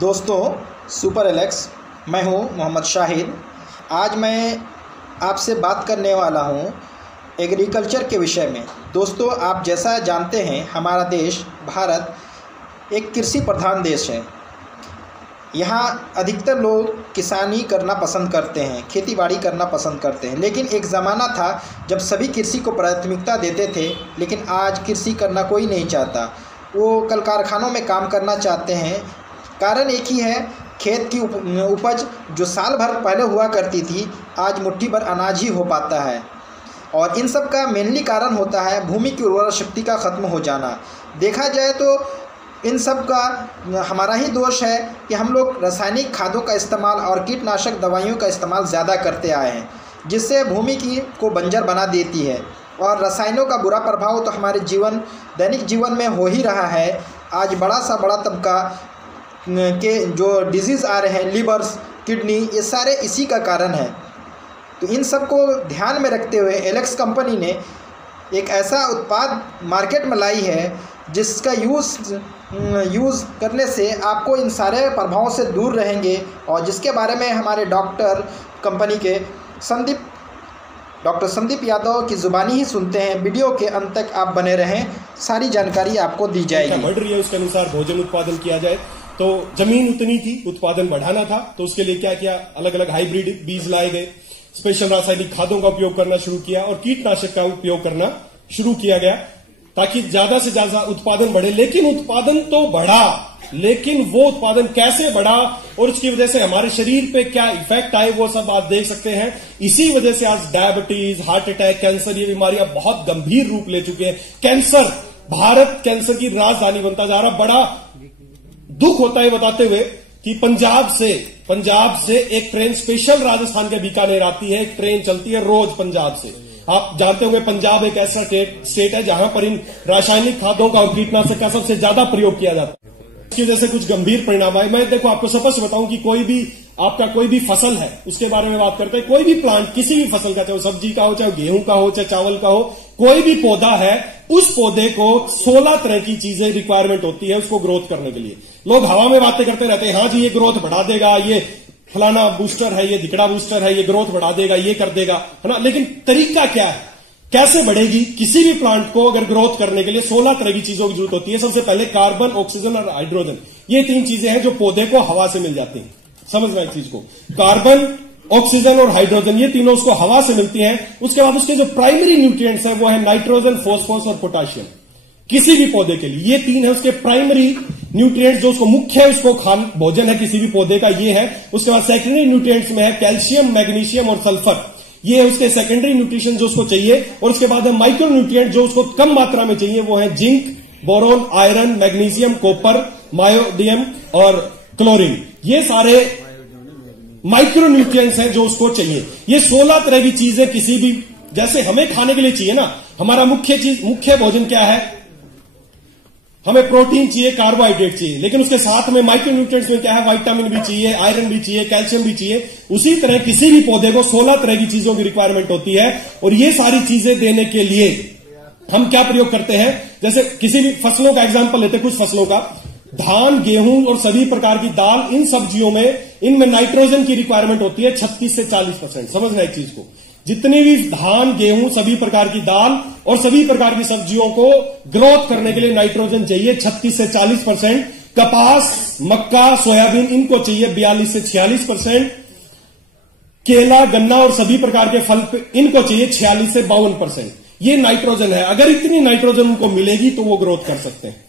दोस्तों, super Alex, मैं हूं मोहम्मद शाहिद। आज मैं आपसे बात करने वाला हूं एग्रीकल्चर के विषय में। दोस्तों, आप जैसा जानते हैं, हमारा देश भारत एक कृषि प्रधान देश है। यहाँ अधिकतर लोग किसानी करना पसंद करते हैं, खेती बाड़ी करना पसंद करते हैं। लेकिन एक ज़माना था जब सभी कृषि को प्राथमिकता देते थे, लेकिन आज कृषि करना कोई नहीं चाहता। वो कल कारखानों में काम करना चाहते हैं। कारण एक ही है, खेत की उपज जो साल भर पहले हुआ करती थी, आज मुट्ठी भर अनाज ही हो पाता है। और इन सब का मेनली कारण होता है भूमि की उर्वरा शक्ति का ख़त्म हो जाना। देखा जाए तो इन सब का हमारा ही दोष है कि हम लोग रासायनिक खादों का इस्तेमाल और कीटनाशक दवाइयों का इस्तेमाल ज़्यादा करते आए हैं, जिससे भूमि को बंजर बना देती है। और रसायनों का बुरा प्रभाव तो हमारे दैनिक जीवन में हो ही रहा है। आज बड़ा तबका के जो डिजीज़ आ रहे हैं, लीवर्स, किडनी, ये सारे इसी का कारण है। तो इन सब को ध्यान में रखते हुए एलेक्स कंपनी ने एक ऐसा उत्पाद मार्केट में लाई है जिसका यूज़ करने से आपको इन सारे प्रभावों से दूर रहेंगे, और जिसके बारे में हमारे डॉक्टर कंपनी के डॉक्टर संदीप यादव की ज़ुबानी ही सुनते हैं। वीडियो के अंत तक आप बने रहें, सारी जानकारी आपको दी जाएगी। बढ़ रही है, उसके अनुसार भोजन उत्पादन किया जाए। तो जमीन उतनी थी, उत्पादन बढ़ाना था, तो उसके लिए क्या किया, अलग अलग हाइब्रिड बीज लाए गए, स्पेशल रासायनिक खादों का उपयोग करना शुरू किया और कीटनाशक का उपयोग करना शुरू किया गया, ताकि ज्यादा से ज्यादा उत्पादन बढ़े। लेकिन उत्पादन तो बढ़ा, लेकिन वो उत्पादन कैसे बढ़ा और उसकी वजह से हमारे शरीर पे क्या इफेक्ट आए, वो सब आप देख सकते हैं। इसी वजह से आज डायबिटीज, हार्ट अटैक, कैंसर, ये बीमारियां बहुत गंभीर रूप ले चुके हैं। कैंसर, भारत कैंसर की राजधानी बनता जा रहा। बड़ा दुख होता है बताते हुए कि पंजाब से एक ट्रेन स्पेशल राजस्थान के बीकानेर आती है। एक ट्रेन चलती है रोज पंजाब से। आप जानते होंगे, पंजाब एक ऐसा स्टेट है जहां पर इन रासायनिक खादों का और कीटनाशक का सबसे ज्यादा प्रयोग किया जाता है। इसकी वजह से कुछ गंभीर परिणाम आए। मैं देखो आपको स्पष्ट बताऊं कि कोई भी फसल है, उसके बारे में बात करते हैं। कोई भी प्लांट, किसी भी फसल का, चाहे सब्जी का हो, चाहे गेहूं का हो, चाहे चावल का हो, कोई भी पौधा है, उस पौधे को 16 तरह की चीजें रिक्वायरमेंट होती है उसको ग्रोथ करने के लिए। लोग हवा में बातें करते रहते हैं, हाँ जी ये ग्रोथ बढ़ा देगा, ये फलाना बूस्टर है, ये दिकड़ा बूस्टर है, ये ग्रोथ बढ़ा देगा, ये कर देगा, है ना। लेकिन तरीका क्या है, कैसे बढ़ेगी? किसी भी प्लांट को अगर ग्रोथ करने के लिए 16 तरह की चीजों की जरूरत होती है। सबसे पहले कार्बन, ऑक्सीजन और हाइड्रोजन, ये 3 चीजें हैं जो पौधे को हवा से मिल जाती हैं। समझना इस चीज को, कार्बन, ऑक्सीजन और हाइड्रोजन, ये तीनों उसको हवा से मिलती हैं। उसके बाद उसके जो प्राइमरी न्यूट्रिएंट्स है वो है नाइट्रोजन, फॉस्फोरस और पोटाशियम। किसी भी पौधे के लिए ये 3 है उसके प्राइमरी न्यूट्रिएंट्स, जो उसको मुख्य उसको भोजन है किसी भी पौधे का, ये है। उसके बाद सेकेंडरी न्यूट्रिएंट्स में है कैल्शियम, मैग्नीशियम और सल्फर, ये है उसके सेकेंडरी न्यूट्रिशन जो उसको चाहिए। और उसके बाद है माइक्रो न्यूट्रिएंट जो उसको कम मात्रा में चाहिए, वो है zinc, boron, iron, magnesium, copper, molybdenum और क्लोरीन। ये सारे माइक्रो न्यूट्रिएंट्स हैं जो उसको चाहिए। ये 16 तरह की चीजें किसी भी, जैसे हमें खाने के लिए चाहिए ना, हमारा मुख्य भोजन क्या है, हमें प्रोटीन चाहिए, कार्बोहाइड्रेट चाहिए, लेकिन उसके साथ में माइक्रो न्यूट्रिएंट्स में क्या है, विटामिन भी चाहिए, आयरन भी चाहिए, कैल्शियम भी चाहिए। उसी तरह किसी भी पौधे को 16 तरह की चीजों की रिक्वायरमेंट होती है। और ये सारी चीजें देने के लिए हम क्या प्रयोग करते हैं, जैसे किसी भी फसलों का एग्जाम्पल लेते हैं, कुछ फसलों का, धान, गेहूं और सभी प्रकार की दाल, इन सब्जियों में, इनमें नाइट्रोजन की रिक्वायरमेंट होती है 36 से 40%। समझना एक चीज को, जितनी भी धान, गेहूं, सभी प्रकार की दाल और सभी प्रकार की सब्जियों को ग्रोथ करने के लिए नाइट्रोजन चाहिए 36 से 40%। कपास, मक्का, सोयाबीन, इनको चाहिए 42 से 46%। केला, गन्ना और सभी प्रकार के फल, इनको चाहिए 46 से 52%। ये नाइट्रोजन है। अगर इतनी नाइट्रोजन उनको मिलेगी तो वो ग्रोथ कर सकते हैं।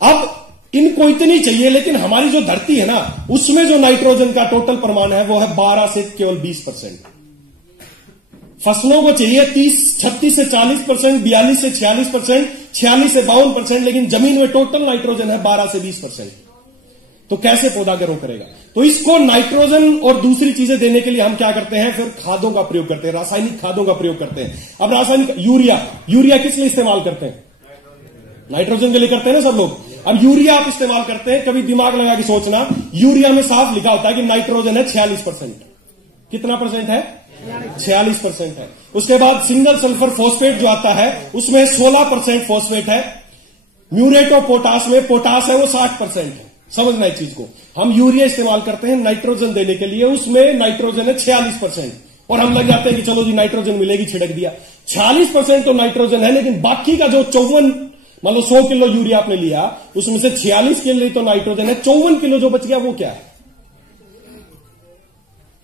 अब इनको इतनी चाहिए, लेकिन हमारी जो धरती है ना, उसमें जो नाइट्रोजन का टोटल परिमाण है वो है 12 से केवल 20%। फसलों को चाहिए 36 से 40%, 42 से 46%, 46 से 52%, लेकिन जमीन में टोटल नाइट्रोजन है 12 से 20%। तो कैसे पौधा ग्रो करेगा? तो इसको नाइट्रोजन और दूसरी चीजें देने के लिए हम क्या करते हैं, फिर खादों का प्रयोग करते हैं, रासायनिक खादों का प्रयोग करते हैं। अब रासायनिक यूरिया किस लिए इस्तेमाल करते हैं? नाइट्रोजन के लिए करते हैं ना सब लोग। अब यूरिया आप इस्तेमाल करते हैं, कभी दिमाग लगा के सोचना, यूरिया में साफ लिखा होता है कि नाइट्रोजन है 46%। कितना परसेंट है? 46% है। उसके बाद सिंगल सल्फर फॉस्फेट जो आता है उसमें 16% फॉस्फेट है। म्यूरेट ऑफ पोटास में पोटास है वो 60% है। समझना इस चीज को। हम यूरिया इस्तेमाल करते हैं नाइट्रोजन देने के लिए, उसमें नाइट्रोजन है 46% और हम लग जाते हैं कि चलो जी नाइट्रोजन मिलेगी, छिड़क दिया। 46% तो नाइट्रोजन है, लेकिन बाकी का जो 54, मान लो 100 किलो यूरिया आपने लिया, उसमें से 46 किलो तो नाइट्रोजन है, 54 किलो जो बच गया वो क्या है?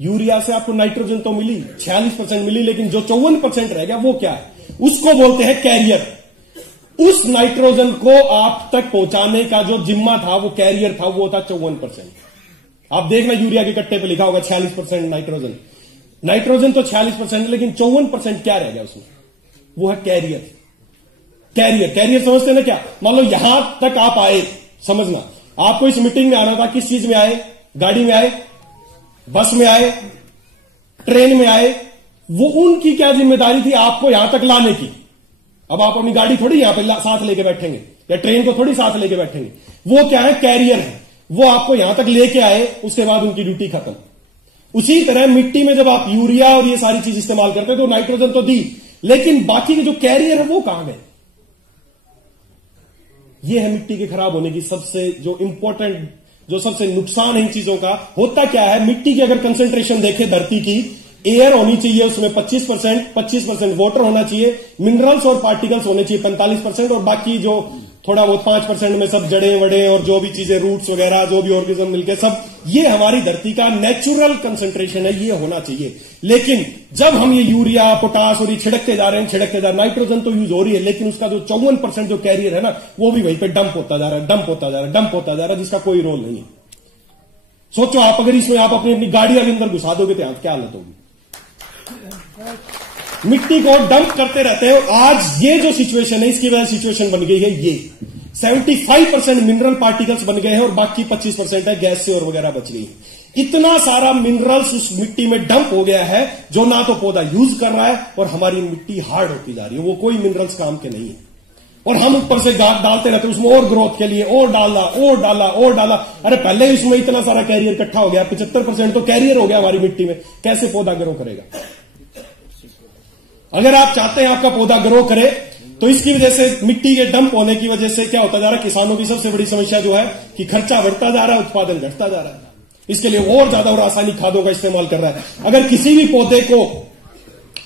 यूरिया से आपको नाइट्रोजन तो मिली, 46% मिली, लेकिन जो 54% रह गया वो क्या है? उसको बोलते हैं कैरियर। उस नाइट्रोजन को आप तक पहुंचाने का जो जिम्मा था, वो कैरियर था, वो था 54%। आप देखना यूरिया के कट्टे पे लिखा होगा 46% नाइट्रोजन। नाइट्रोजन तो 46% है, लेकिन 54% क्या रह गया उसमें? वो है कैरियर। कैरियर समझते ना क्या? मान लो यहां तक आप आए, समझना आपको इस मीटिंग में आना था, किस चीज में आए? गाड़ी में आए, बस में आए, ट्रेन में आए, वो उनकी क्या जिम्मेदारी थी? आपको यहां तक लाने की। अब आप अपनी गाड़ी थोड़ी यहां पे साथ लेके बैठेंगे, या ट्रेन को थोड़ी साथ लेके बैठेंगे। वो क्या है? कैरियर है। वो आपको यहां तक लेके आए, उसके बाद उनकी ड्यूटी खत्म। उसी तरह मिट्टी में जब आप यूरिया और ये सारी चीज इस्तेमाल करते हैं तो नाइट्रोजन तो दी, लेकिन बाकी के जो कैरियर है वो कहां गए? ये है मिट्टी के खराब होने की सबसे जो इंपॉर्टेंट, जो सबसे नुकसान है इन चीजों का। होता क्या है, मिट्टी की अगर कंसेंट्रेशन देखें धरती की, एयर होनी चाहिए उसमें 25% वाटर होना चाहिए, मिनरल्स और पार्टिकल्स होने चाहिए 45%, और बाकी जो थोड़ा बहुत 5% में सब जड़े वड़े और जो भी चीजें, रूट्स वगैरह, जो भी ऑर्गेनिज्म मिलके सब, ये हमारी धरती का नेचुरल कंसेंट्रेशन है, ये होना चाहिए। लेकिन जब हम ये यूरिया, पोटास और ये छिड़कते जा रहे हैं, नाइट्रोजन तो यूज हो रही है, लेकिन उसका जो 54% जो कैरियर है ना, वो भी वहीं पे डंप होता जा रहा है, जिसका कोई रोल नहीं है। सोचो आप, अगर इसमें आप अपनी गाड़ियां के अंदर घुसा दोगे तो क्या हालत होगी? मिट्टी को डंप करते रहते हैं। आज ये जो सिचुएशन है, इसकी वजह से सिचुएशन बन गई है ये 75% मिनरल पार्टिकल्स बन गए हैं और बाकी 25% है गैस से और वगैरह बच गई है। इतना सारा मिनरल्स उस मिट्टी में डंप हो गया है जो ना तो पौधा यूज कर रहा है, और हमारी मिट्टी हार्ड होती जा रही है, वो कोई मिनरल्स काम के नहीं है। और हम ऊपर से डालते रहते हैं उसमें और ग्रोथ के लिए, और डाला। अरे पहले ही उसमें इतना सारा कैरियर इकट्ठा हो गया, 75% तो कैरियर हो गया हमारी मिट्टी में, कैसे पौधा ग्रो करेगा? अगर आप चाहते हैं आपका पौधा ग्रो करे, तो इसकी वजह से, मिट्टी के डंप होने की वजह से क्या होता जा रहा है? किसानों की सबसे बड़ी समस्या जो है कि खर्चा बढ़ता जा रहा है, उत्पादन घटता जा रहा है। इसके लिए और ज्यादा रासायनिक खादों का इस्तेमाल कर रहा है। अगर किसी भी पौधे को,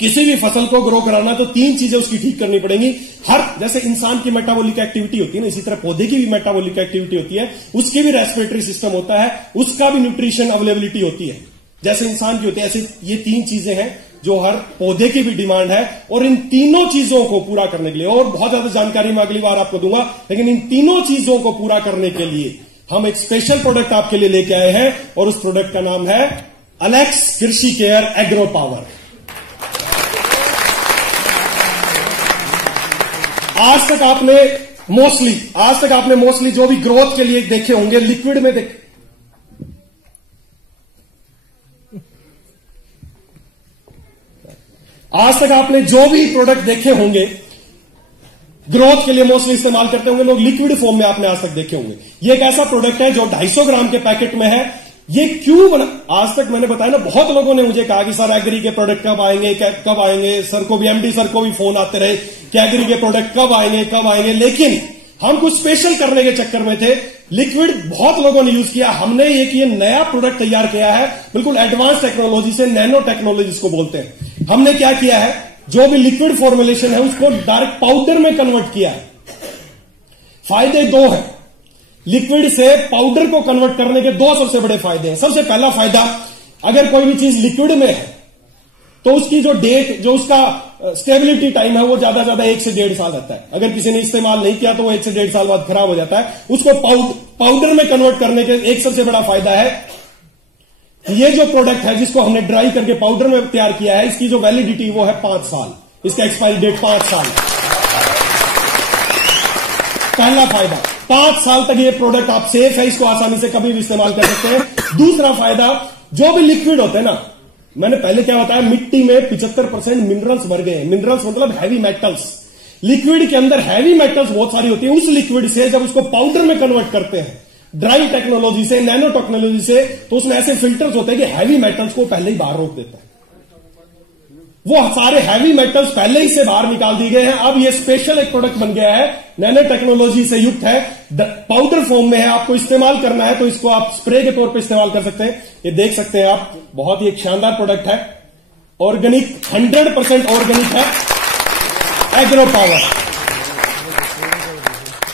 किसी भी फसल को ग्रो कराना, तो 3 चीजें उसकी ठीक करनी पड़ेंगी। जैसे इंसान की मेटाबॉलिक एक्टिविटी होती है ना, इसी तरह पौधे की भी मेटाबॉलिक एक्टिविटी होती है, उसकी भी रेस्पिरेटरी सिस्टम होता है, उसका भी न्यूट्रिशन अवेलेबिलिटी होती है, जैसे इंसान की होती है। ऐसे ये 3 चीजें हैं जो हर पौधे की भी डिमांड है, और इन तीनों चीजों को पूरा करने के लिए, और बहुत ज्यादा जानकारी मैं अगली बार आपको दूंगा, लेकिन इन तीनों चीजों को पूरा करने के लिए हम एक स्पेशल प्रोडक्ट आपके लिए लेके आए हैं, और उस प्रोडक्ट का नाम है अलेक्स कृषि केयर एग्रो पावर। आज तक आपने मोस्टली जो भी ग्रोथ के लिए देखे होंगे, लिक्विड में देखे, आज तक आपने जो भी प्रोडक्ट देखे होंगे ग्रोथ के लिए मोस्टली इस्तेमाल करते होंगे लोग, लिक्विड फॉर्म में आपने आज तक देखे होंगे। ये एक ऐसा प्रोडक्ट है जो 250 ग्राम के पैकेट में है। ये क्यों बना? आज तक मैंने बताया ना, बहुत लोगों ने मुझे कहा कि सर एग्री के प्रोडक्ट कब आएंगे। सर को भी, एमडी सर को भी फोन आते रहे कि एग्री के प्रोडक्ट कब आएंगे, लेकिन हम कुछ स्पेशल करने के चक्कर में थे। लिक्विड बहुत लोगों ने यूज किया, हमने एक ये नया प्रोडक्ट तैयार किया है, बिल्कुल एडवांस टेक्नोलॉजी से, नैनो टेक्नोलॉजी इसको बोलते हैं। हमने क्या किया है, जो भी लिक्विड फॉर्मुलेशन है उसको डायरेक्ट पाउडर में कन्वर्ट किया है। फायदे 2 हैं लिक्विड से पाउडर को कन्वर्ट करने के। 2 सबसे बड़े फायदे हैं। सबसे पहला फायदा, अगर कोई भी चीज लिक्विड में है तो उसकी जो डेट, जो उसका स्टेबिलिटी टाइम है, वो ज्यादा 1 से 1.5 साल रहता है। अगर किसी ने इस्तेमाल नहीं किया तो वो 1 से 1.5 साल बाद खराब हो जाता है। उसको पाउडर में कन्वर्ट करने के एक सबसे बड़ा फायदा है, ये जो प्रोडक्ट है जिसको हमने ड्राई करके पाउडर में तैयार किया है, इसकी जो वैलिडिटी वो है 5 साल, इसका एक्सपायरी डेट 5 साल। पहला फायदा, 5 साल तक ये प्रोडक्ट आप सेफ है, इसको आसानी से कभी भी इस्तेमाल कर सकते हैं। दूसरा फायदा, जो भी लिक्विड होते हैं ना, मैंने पहले क्या बताया, मिट्टी में 75% मिनरल्स भर गए हैं। मिनरल्स मतलब हैवी मेटल्स। लिक्विड के अंदर हैवी मेटल्स बहुत सारी होती है। उस लिक्विड से जब उसको पाउडर में कन्वर्ट करते हैं ड्राई टेक्नोलॉजी से, नैनो टेक्नोलॉजी से, तो उसमें ऐसे फिल्टर्स होते हैं कि हैवी मेटल्स को पहले ही बाहर रोक देता है। वो सारे हैवी मेटल्स पहले ही से बाहर निकाल दिए गए हैं। अब ये स्पेशल एक प्रोडक्ट बन गया है, नैनो टेक्नोलॉजी से युक्त है, पाउडर फॉर्म में है। आपको इस्तेमाल करना है तो इसको आप स्प्रे के तौर पे इस्तेमाल कर सकते हैं। ये देख सकते हैं आप, बहुत ही एक शानदार प्रोडक्ट है, ऑर्गेनिक, 100% ऑर्गेनिक है, एग्रो पावर।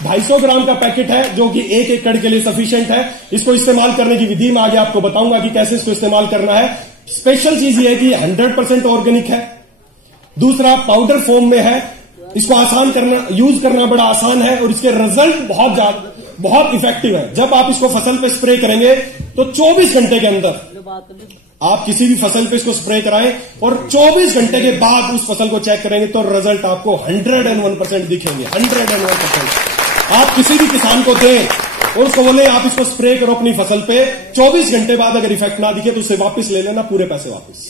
250 ग्राम का पैकेट है जो कि 1 एकड़ के लिए सफिशिएंट है। इसको इस्तेमाल करने की विधि मैं आगे आपको बताऊंगा कि कैसे इसको इस्तेमाल करना है। स्पेशल चीज ये है कि 100% ऑर्गेनिक है, दूसरा पाउडर फॉर्म में है, इसको आसान करना, यूज करना बड़ा आसान है और इसके रिजल्ट बहुत इफेक्टिव है। जब आप इसको फसल पे स्प्रे करेंगे तो 24 घंटे के अंदर आप किसी भी फसल पे इसको स्प्रे कराएं और 24 घंटे के बाद उस फसल को चेक करेंगे तो रिजल्ट आपको 101% दिखेंगे। 101%। आप किसी भी किसान को दें और उसको बोले आप इसको स्प्रे करो अपनी फसल पे, 24 घंटे बाद अगर इफेक्ट ना दिखे तो उसे वापस ले लेना, पूरे पैसे वापस।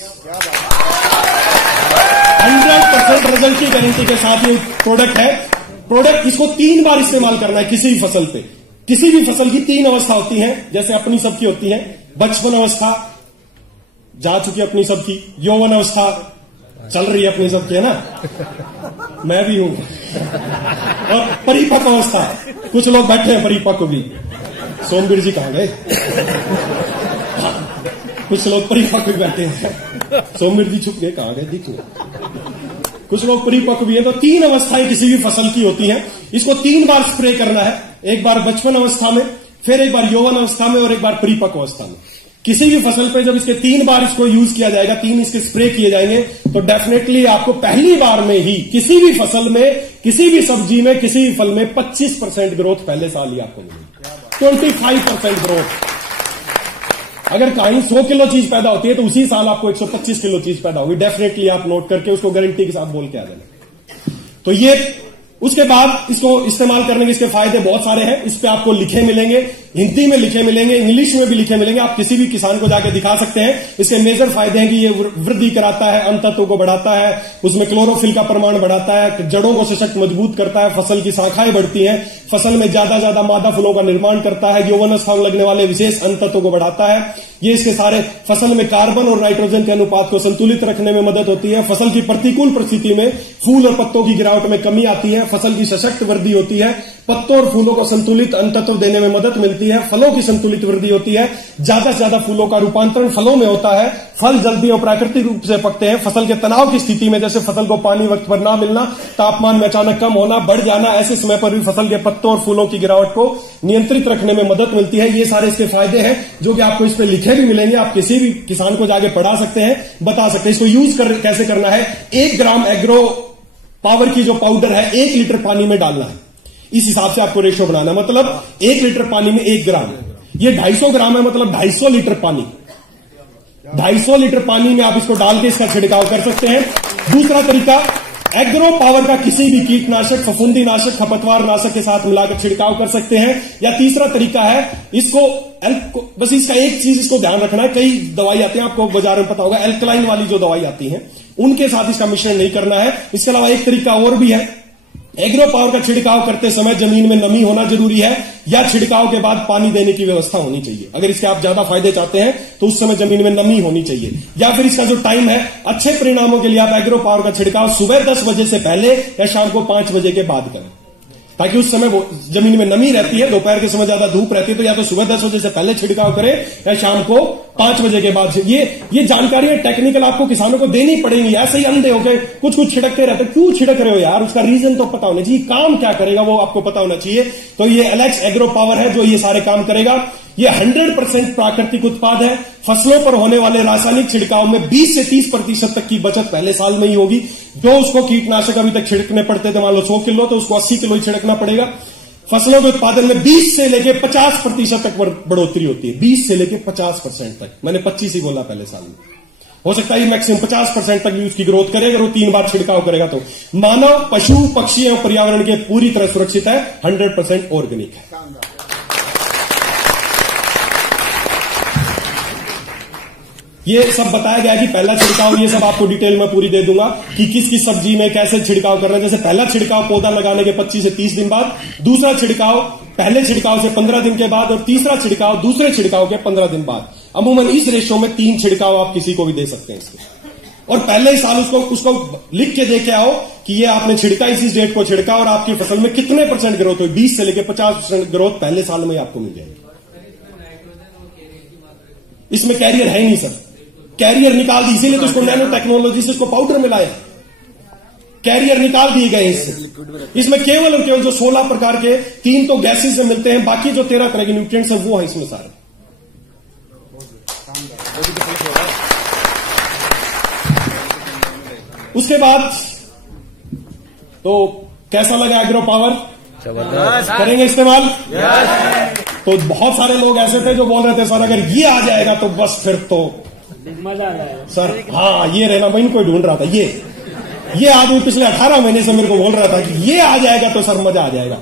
100% रिजल्ट की गारंटी के साथ ये प्रोडक्ट है। प्रोडक्ट इसको 3 बार इस्तेमाल करना है किसी भी फसल पे। किसी भी फसल की 3 अवस्था होती है, जैसे अपनी सबकी होती है, बचपन अवस्था जा चुकी अपनी सबकी, यौवन अवस्था चल रही है अपनी सबकी, है ना, मैं भी हूं, और परिपक्व अवस्था, कुछ लोग बैठे हैं परिपक्व भी। सोमवीर जी कहां गए? कुछ लोग परिपक्व भी बैठे हैं, सोमवीर जी छुप गए, कहां गए दिख कुछ लोग परिपक्व भी है। तो 3 अवस्थाएं किसी भी फसल की होती हैं। इसको 3 बार स्प्रे करना है, एक बार बचपन अवस्था में, फिर एक बार यौवन अवस्था में और एक बार परिपक्व अवस्था में। किसी भी फसल पे जब इसके 3 बार इसको यूज किया जाएगा, 3 इसके स्प्रे किए जाएंगे, तो डेफिनेटली आपको पहली बार में ही किसी भी फसल में, किसी भी सब्जी में, किसी भी फल में 25% ग्रोथ पहले साल ही आपको मिलेगी। 25% ग्रोथ। अगर कहीं 100 किलो चीज पैदा होती है तो उसी साल आपको 125 किलो चीज पैदा होगी। डेफिनेटली आप नोट करके उसको गारंटी के साथ बोल के आ जाना। तो ये उसके बाद इसको इस्तेमाल करने के इसके फायदे बहुत सारे हैं। इस पे आपको लिखे मिलेंगे, हिंदी में लिखे मिलेंगे, इंग्लिश में भी लिखे मिलेंगे। आप किसी भी किसान को जाके दिखा सकते हैं। इसके मेजर फायदे हैं कि ये वृद्धि कराता है, अंग तत्वों को बढ़ाता है, उसमें क्लोरोफिल का प्रमाण बढ़ाता है, जड़ों को सशक्त मजबूत करता है, फसल की शाखाएं बढ़ती हैं, फसल में ज्यादा मादा फूलों का निर्माण करता है, यौवन अवस्था में लगने वाले विशेष अंग तत्वों को बढ़ाता है। ये इसके सारे फसल में कार्बन और नाइट्रोजन के अनुपात को संतुलित रखने में मदद होती है। फसल की प्रतिकूल परिस्थिति में फूल और पत्तों की गिरावट में कमी आती है। फसल की सशक्त वृद्धि होती है। पत्तों और फूलों को संतुलित अंग तत्व देने में मदद मिलती है। फलों की संतुलित वृद्धि होती है। ज्यादा से ज्यादा फूलों का रूपांतरण फलों में होता है। फल जल्दी और प्राकृतिक रूप से पकते हैं। फसल के तनाव की स्थिति में, जैसे फसल को पानी वक्त पर ना मिलना, तापमान में अचानक कम होना, बढ़ जाना, ऐसे समय पर भी फसल के पत्तों और फूलों की गिरावट को नियंत्रित रखने में मदद मिलती है। ये सारे इसके फायदे हैं जो कि आपको इस पे लिखे भी मिलेंगे। आप किसी भी किसान को जाके पढ़ा सकते हैं, बता सकते हैं। इसको यूज कैसे करना है। 1 ग्राम एग्रो पावर की जो पाउडर है 1 लीटर पानी में डालना है। इस हिसाब से आपको रेशो बनाना, मतलब 1 लीटर पानी में 1 ग्राम। ये 250 ग्राम है, मतलब 250 लीटर पानी। 250 लीटर पानी में आप इसको डाल के इसका छिड़काव कर सकते हैं। दूसरा तरीका, एग्रो पावर का किसी भी कीटनाशक, फफूंदी नाशक, खपतवार नाशक के साथ मिलाकर छिड़काव कर सकते हैं। या तीसरा तरीका है, इसको बस इसका एक चीज इसको ध्यान रखना है, कई दवाई आती है, आपको बाजार में पता होगा, एल्कलाइन वाली जो दवाई आती है उनके साथ इसका मिश्रण नहीं करना है। इसके अलावा एक तरीका और भी है, एग्रो पावर का छिड़काव करते समय जमीन में नमी होना जरूरी है, या छिड़काव के बाद पानी देने की व्यवस्था होनी चाहिए। अगर इसके आप ज्यादा फायदे चाहते हैं तो उस समय जमीन में नमी होनी चाहिए। या फिर इसका जो टाइम है, अच्छे परिणामों के लिए आप एग्रो पावर का छिड़काव सुबह 10 बजे से पहले या शाम को 5 बजे के बाद करें, ताकि उस समय वो जमीन में नमी रहती है। दोपहर के समय ज्यादा धूप रहती है, तो या तो सुबह 10 बजे से पहले छिड़काव करें या शाम को 5 बजे के बाद। ये जानकारी टेक्निकल आपको किसानों को देनी पड़ेगी। ऐसे ही अंधे होकर कुछ छिड़कते रहते, क्यों छिड़क रहे हो यार, उसका रीजन तो पता होना चाहिए, काम क्या करेगा वो आपको पता होना चाहिए। तो ये एलेक्स एग्रो पावर है जो ये सारे काम करेगा। ये 100% प्राकृतिक उत्पाद है। फसलों पर होने वाले रासायनिक छिड़काव में 20 से 30% तक की बचत पहले साल में ही होगी। जो उसको कीटनाशक अभी तक छिड़कने पड़ते थे, मान लो 100 किलो, तो उसको 80 किलो ही छिड़कना पड़ेगा। फसलों के उत्पादन में 20 से लेकर 50% तक बढ़ोतरी होती है। 20 से लेकर 50% तक, मैंने 25 ही बोला पहले साल में, हो सकता है मैक्सिमम 50% तक भी उसकी ग्रोथ करेगा अगर वो 3 बार छिड़काव करेगा। तो मानव, पशु, पक्षी एवं पर्यावरण के पूरी तरह सुरक्षित है, 100% ऑर्गेनिक है। ये सब बताया गया है कि पहला छिड़काव, ये सब आपको डिटेल में पूरी दे दूंगा कि किस किस सब्जी में कैसे छिड़काव करना है। जैसे पहला छिड़काव पौधा लगाने के 25 से 30 दिन बाद, दूसरा छिड़काव पहले छिड़काव से 15 दिन के बाद, और तीसरा छिड़काव दूसरे छिड़काव के 15 दिन बाद। अमूमन इस रेशो में 3 छिड़काव आप किसी को भी दे सकते हैं इसके। और पहले ही साल उसको लिख के दे के आओ कि ये आपने छिड़का, इसी डेट को छिड़का और आपकी फसल में कितने % ग्रोथ हुई, 20 से लेकर 50% ग्रोथ पहले साल में आपको मिल जाएगी। इसमें कैरियर है ही नहीं सर, कैरियर निकाल दी, इसीलिए तो इसको नैनो टेक्नोलॉजी से इसको पाउडर मिलाया, कैरियर निकाल दिए गए इससे। इसमें केवल और केवल जो 16 प्रकार के 3 तो गैसेस से मिलते हैं, बाकी जो 13 तरह के न्यूट्रिएंट्स हैं वो है इसमें सारे। उसके बाद तो कैसा लगा एग्रो पावर? करेंगे इस्तेमाल? तो बहुत सारे लोग ऐसे थे जो बोल रहे थे सर अगर ये आ जाएगा तो बस फिर तो मजा आ जाएगा सर। हाँ ये रहना, मैं इनको ढूंढ रहा था, ये आदमी पिछले 18 महीने से मेरे को बोल रहा था कि ये आ जाएगा तो सर मजा आ जाएगा।